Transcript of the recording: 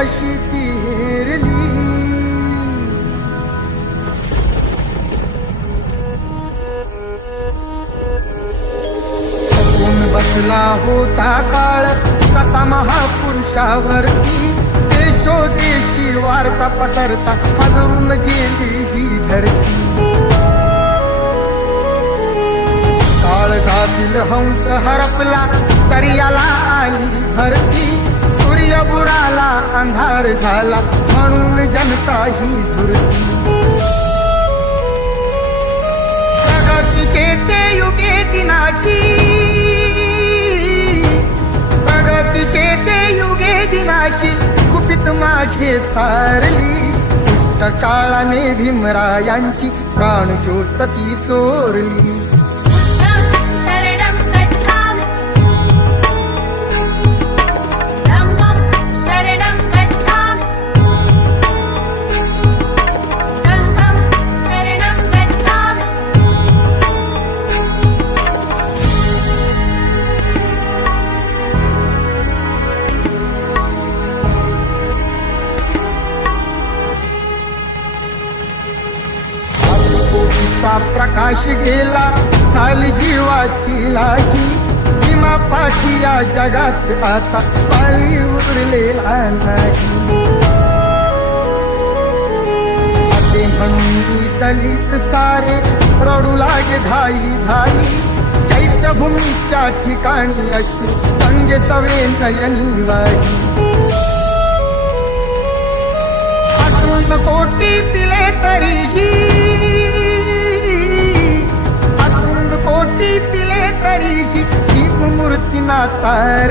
अशी ती हेरली. बसला होता काळ कसा महापुरुषावरती, देशोदेशी वार्ता पसरता हलवून गेली ही धरती. काळजातील हंस हरपला तरी याला आली भरती. सूर्य बुडाला अंधार झाला म्हणून जनता ही झुरती. प्रगतीचे ते युगे दिनाची, प्रगतीचे ते युगे दिनाची गुपित मागे सारली. दुष्ट काळाने भीमरायांची प्राणज्योत ती चोरली. चा प्रकाश गेला झाली जीवाची लागी. भीमा पाठी या जगात आता पाणी उरलेला नाही. असे म्हणून दलित सारे रडू लागे धाई धाई. चैत्यभूमीच्या ठिकाणी अशी संगे सवे नयनी वाही. असून कोटी पिले तरीही, कोटी पिले तरीही ही मूर्ती ना तार.